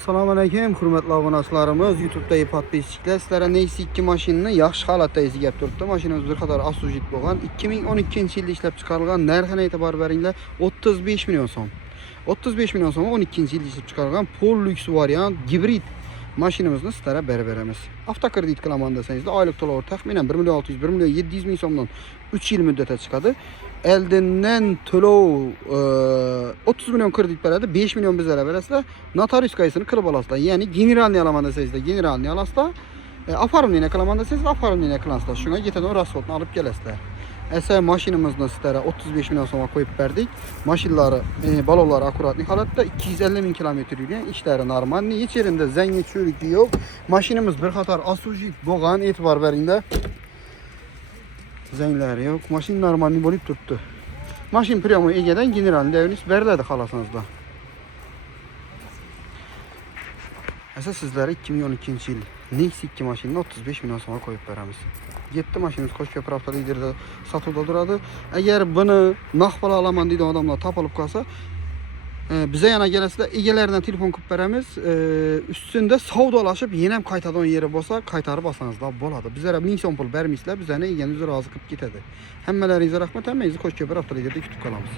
Assalamu alaykum, hurmatli obunachilarimiz. YouTube'dagi podpischilar, sizlarga Nexia 2 mashinani yaxshi holatda izlab turibdi. Mashinamiz bir qator asujit bo'lgan. 2012-yilda ishlab chiqarilgan. Narxini e'tibor beringlar, 35 million so'm. 35 million so'm 12-yilda ishlab chiqarilgan pol lyuks variant gibrid mashinamizni sizlarga berib beramiz. Avtokredit qilaman desangizda oylik to'lovi taxminan 1 million 600 1 million 700 ming so'mdan 3 yil muddatga chiqadi. Eldinden to'lov 30 million kredit beradi, 5 million bizlarga berasizlar. Notarius qaysini qilib olasizlar. Ya'ni generalniy olaman desangizda generalniy olasizlar. Оформление qilaman desangizda оформление qilasizlar. Shunga yetadigan rasxodni olib kelasizlar. Esa mashinamizni sizlarga 35 million so'mga qo'yib berdik. Mashinalari, balonlari akkuratlik holatda, 250 ming kilometr yurgan, ishlari normal, hech yerida zangi cho'riki yo'q. Mashinamiz bir qator asujit bo'lgan, e'tibor beringlar. Zanglari yo'q, mashina normal bo'lib turibdi. Mashina prямо egadan generalniy davnis beriladi xohlasanizlar. Esa sizlarga 2012-yil Nexia 2 mashinani 35 million so'mga qo'yib beramiz. 7 mashinamiz Qo'shko'pir avtoliderda sotuvda turadi. Agar buni naqd pul olaman deydigan odamlar topilib qolsa, bize yana kelasizlar, egalaridan telefon qilib beramiz. Ustida savdolashib, yana ham qaytadigan yeri bo'lsa, qaytarib olsangizlar bo'ladi. Bizlarga 1000 so'm pul bermaysizlar, bizlarni egamiz rozi qilib ketadi. Hammalaringizga rahmat, hammangizni Qo'shko'pir avtoliderda kutib qolamiz.